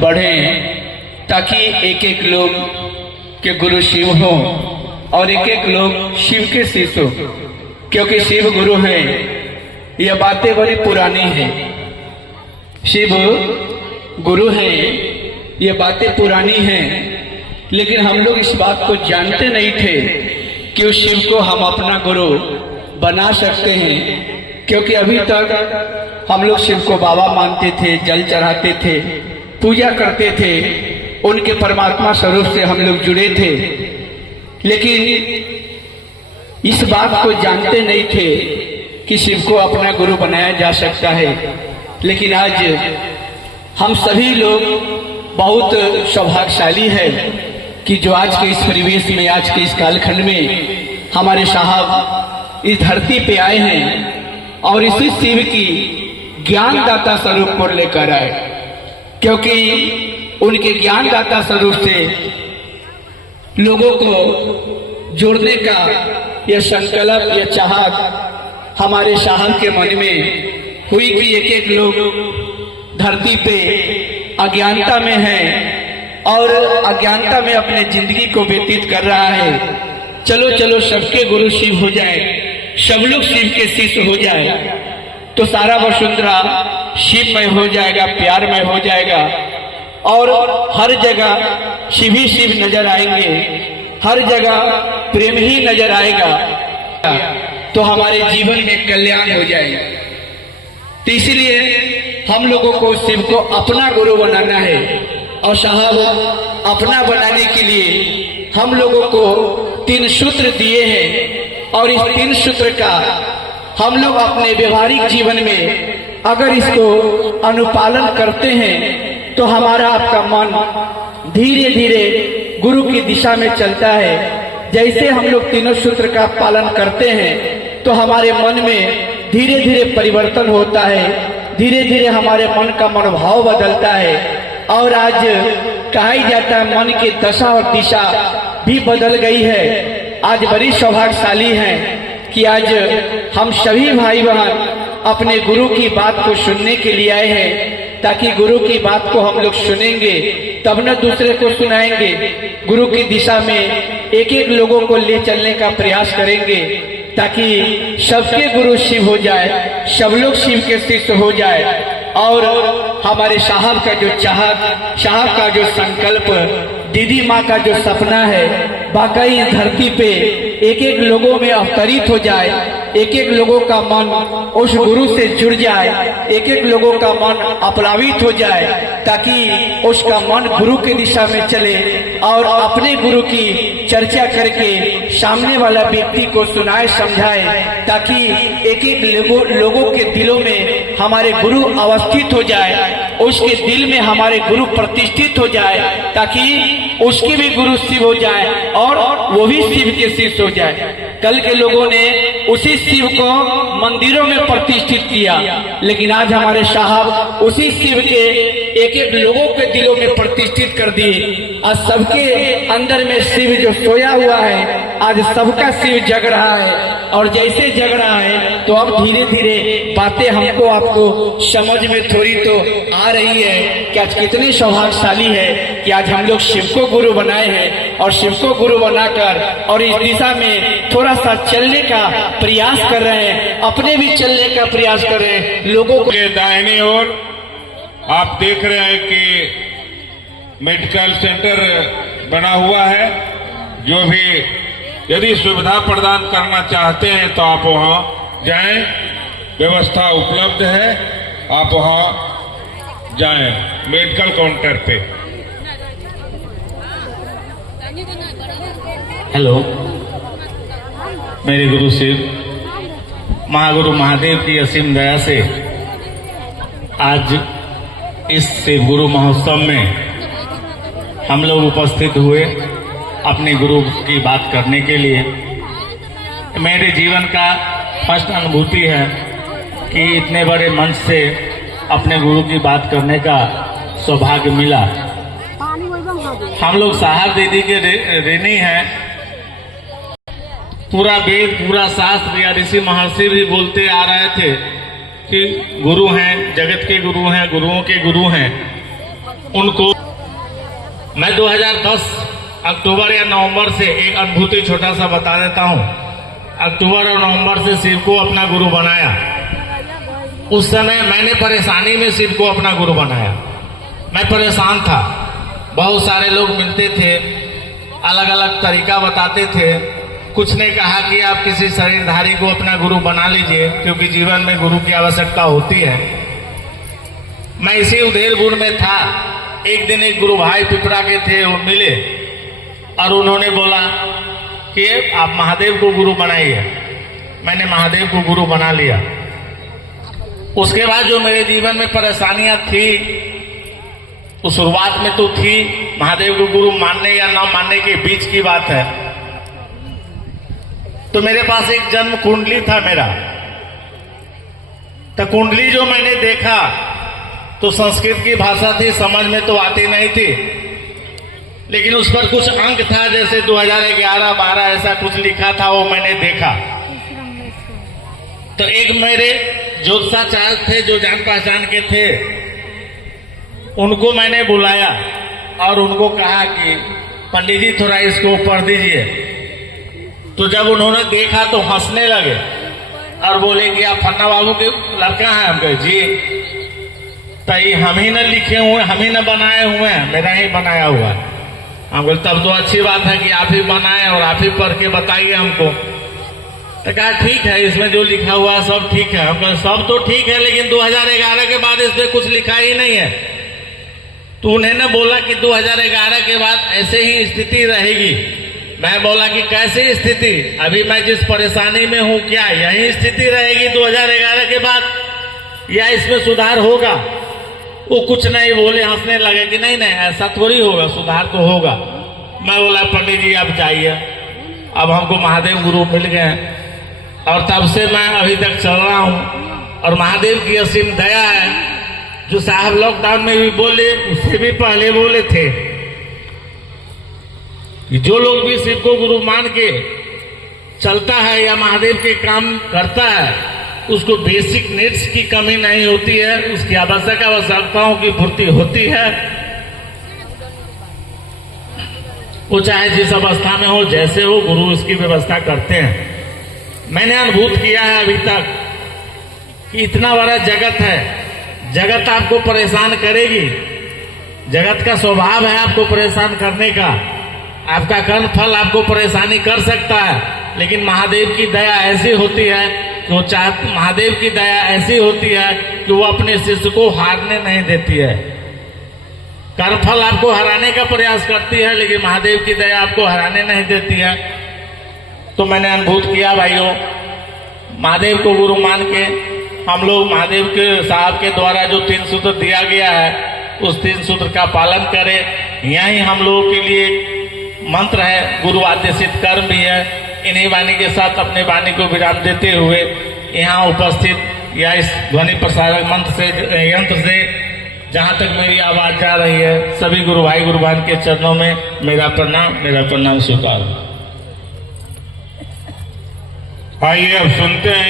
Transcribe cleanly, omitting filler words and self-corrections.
बढ़ें ताकि एक एक लोग के गुरु शिव हो और एक एक लोग शिव के शिष्य हो, क्योंकि शिव गुरु हैं। यह बातें बड़ी पुरानी हैं। शिव गुरु हैं, ये बातें पुरानी हैं, लेकिन हम लोग इस बात को जानते नहीं थे कि उस शिव को हम अपना गुरु बना सकते हैं। क्योंकि अभी तक हम लोग शिव को बाबा मानते थे, जल चढ़ाते थे, पूजा करते थे, उनके परमात्मा स्वरूप से हम लोग जुड़े थे, लेकिन इस बात को जानते नहीं थे कि शिव को अपना गुरु बनाया जा सकता है। लेकिन आज हम सभी लोग बहुत सौभाग्यशाली है कि जो आज के इस परिवेश में, आज के इस कालखंड में हमारे साहब इस धरती पे आए हैं और इसी शिव की ज्ञानदाता स्वरूप को लेकर आए, क्योंकि उनके ज्ञानदाता स्वरूप से लोगों को जोड़ने का यह संकल्प, यह चाहत हमारे साहब के मन में हुई कि एक एक लोग धरती पे अज्ञानता में है और अज्ञानता में अपने जिंदगी को व्यतीत कर रहा है। चलो चलो सबके गुरु शिव हो जाए, सब लोग शिव के शिष्य हो जाए तो सारा वसुंधरा शिवमय हो जाएगा, प्यारमय हो जाएगा और हर जगह शिव ही शिव नजर आएंगे, हर जगह प्रेम ही नजर आएगा, तो हमारे जीवन में कल्याण हो जाएगा। तो इसलिए हम लोगों को शिव को अपना गुरु बनाना है और साहब अपना बनाने के लिए हम लोगों को 3 सूत्र दिए हैं और इस 3 सूत्र का हम लोग अपने व्यवहारिक जीवन में अगर इसको अनुपालन करते हैं तो हमारा आपका मन धीरे धीरे गुरु की दिशा में चलता है। जैसे हम लोग 3 सूत्र का पालन करते हैं तो हमारे मन में धीरे धीरे परिवर्तन होता है, धीरे धीरे हमारे मन का मनोभाव बदलता है और आज कहा ही जाता है मन की दशा और दिशा भी बदल गई है। आज बड़ी सौभाग्यशाली है कि आज हम सभी भाई बहन अपने गुरु की बात को सुनने के लिए आए हैं, ताकि गुरु की बात को हम लोग सुनेंगे तब न दूसरे को सुनाएंगे। गुरु की दिशा में एक एक लोगों को ले चलने का प्रयास करेंगे ताकि सबके गुरु शिव हो जाए, सब लोग शिव के शिष्य हो जाए और हमारे साहब का जो चाहत, साहब का जो संकल्प, दीदी माँ का जो सपना है वाकई धरती पे एक एक लोगों में अवतरित हो जाए, एक एक लोगों का मन उस गुरु से जुड़ जाए, एक एक लोगों का मन अपलावित हो जाए ताकि उसका मन गुरु की दिशा में चले और अपने गुरु की चर्चा करके सामने वाला व्यक्ति को सुनाए, समझाए, ताकि एक एक लोगों के दिलों में हमारे गुरु अवस्थित हो जाए, उसके दिल में हमारे गुरु प्रतिष्ठित हो जाए ताकि उसके भी गुरु शिव हो जाए और वो भी शिव के शिष्य हो जाए। कल के लोगों ने उसी शिव को मंदिरों में प्रतिष्ठित किया, लेकिन आज हमारे साहब उसी शिव के एक एक लोगों के दिलों में प्रतिष्ठित कर दिए। आज सबके अंदर में शिव जो सोया हुआ है, आज सबका शिव जग रहा है और जैसे जग रहा है तो अब धीरे धीरे बातें हमको आपको समझ में थोड़ी तो आ रही है कि आज कितने सौभाग्यशाली है कि आज हम लोग शिव को गुरु बनाए हैं और शिव को गुरु बनाकर और इस दिशा में थोड़ा सा चलने का प्रयास कर रहे हैं, अपने भी चलने का प्रयास कर रहे हैं। लोगों को दाहिने ओर आप देख रहे हैं कि मेडिकल सेंटर बना हुआ है। जो भी यदि सुविधा प्रदान करना चाहते हैं तो आप वहां जाएं, व्यवस्था उपलब्ध है, आप वहां जाएं मेडिकल काउंटर पे। हेलो, मेरे गुरु शिव महागुरु महादेव की असीम दया से आज इस शिव गुरु महोत्सव में हम लोग उपस्थित हुए अपने गुरु की बात करने के लिए। मेरे जीवन का फर्स्ट अनुभूति है कि इतने बड़े मंच से अपने गुरु की बात करने का सौभाग्य मिला। हम लोग साहब दीदी के ऋणी हैं। पूरा वेद, पूरा शास्त्र या ऋषि महर्षि भी बोलते आ रहे थे कि गुरु हैं, जगत के गुरु हैं, गुरुओं के गुरु हैं। उनको मैं 2010 अक्टूबर या नवंबर से एक अनुभूति छोटा सा बता देता हूं। अक्टूबर और नवंबर से शिव को अपना गुरु बनाया। उस समय मैंने परेशानी में शिव को अपना गुरु बनाया। मैं परेशान था, बहुत सारे लोग मिलते थे, अलग अलग तरीका बताते थे। कुछ ने कहा कि आप किसी शरीरधारी को अपना गुरु बना लीजिए, क्योंकि जीवन में गुरु की आवश्यकता होती है। मैं इसी उधेड़बुन में था। एक दिन एक गुरु भाई पिपरा के थे, वो मिले और उन्होंने बोला कि आप महादेव को गुरु बनाइए। मैंने महादेव को गुरु बना लिया। उसके बाद जो मेरे जीवन में परेशानियां थी, तो शुरुआत में तो थी, महादेव को गुरु मानने या ना मानने के बीच की बात है। तो मेरे पास एक जन्म कुंडली था मेरा। तो कुंडली जो मैंने देखा, तो संस्कृत की भाषा थी, समझ में तो आती नहीं थी, लेकिन उस पर कुछ अंक था, जैसे 2011-12 ऐसा कुछ लिखा था, वो मैंने देखा। तो एक मेरे ज्योतिषाचार्य थे जो जान पहचान के थे, उनको मैंने बुलाया और उनको कहा कि पंडित जी थोड़ा इसको पढ़ दीजिए। तो जब उन्होंने देखा तो हंसने लगे और बोले कि आप फन्ना बाबू के लड़का हैं। हम कहे जी, तई हम ही न लिखे हुए, हम ही न बनाए हुए हैं, मेरा ही बनाया हुआ है। हम बोले तब तो अच्छी बात है कि आप ही बनाए और आप ही पढ़ के बताइए हमको। तो कहा ठीक है, इसमें जो लिखा हुआ है सब ठीक है। हम कहे सब तो ठीक है, लेकिन 2011 के बाद इसमें कुछ लिखा ही नहीं है। तो उन्होंने बोला कि 2011 के बाद ऐसे ही स्थिति रहेगी। मैं बोला कि कैसी स्थिति? अभी मैं जिस परेशानी में हूं, क्या यही स्थिति रहेगी 2011 के बाद, या इसमें सुधार होगा? वो कुछ नहीं बोले, हंसने लगे कि नहीं नहीं ऐसा थोड़ी होगा, सुधार तो होगा। मैं बोला पंडित जी आप जाइए। अब हमको महादेव गुरु मिल गए और तब से मैं अभी तक चल रहा हूं। और महादेव की असीम दया है, जो साहब लॉकडाउन में भी बोले, उससे भी पहले बोले थे कि जो लोग भी शिव को गुरु मान के चलता है या महादेव के काम करता है, उसको बेसिक नीड्स की कमी नहीं होती है, उसकी आवश्यकताओं की पूर्ति होती है। वो चाहे जिस अवस्था में हो, जैसे हो, गुरु उसकी व्यवस्था करते हैं। मैंने अनुभूत किया है अभी तक कि इतना बड़ा जगत है, जगत आपको परेशान करेगी। जगत का स्वभाव है आपको परेशान करने का। आपका कर्म फल आपको परेशानी कर सकता है, लेकिन महादेव की दया ऐसी होती है, तो महादेव की दया ऐसी होती है कि वो अपने शिष्य को हारने नहीं देती है। कर्मफल आपको हराने का प्रयास करती है, लेकिन महादेव की दया आपको हराने नहीं देती है। तो मैंने अनुभूत किया भाइयों, महादेव को गुरु मान के हम लोग महादेव के साहब के द्वारा जो 3 सूत्र दिया गया है, उस 3 सूत्र का पालन करें। यही हम लोगों के लिए मंत्र है, गुरु आदेशित कर्म भी है। इन्हीं वाणी के साथ अपने वाणी को विराम देते हुए यहाँ उपस्थित या इस ध्वनि प्रसारक यंत्र से जहाँ तक मेरी आवाज जा रही है, सभी गुरु भाई गुरु बहन के चरणों में मेरा प्रणाम स्वीकार। आइए अब सुनते हैं।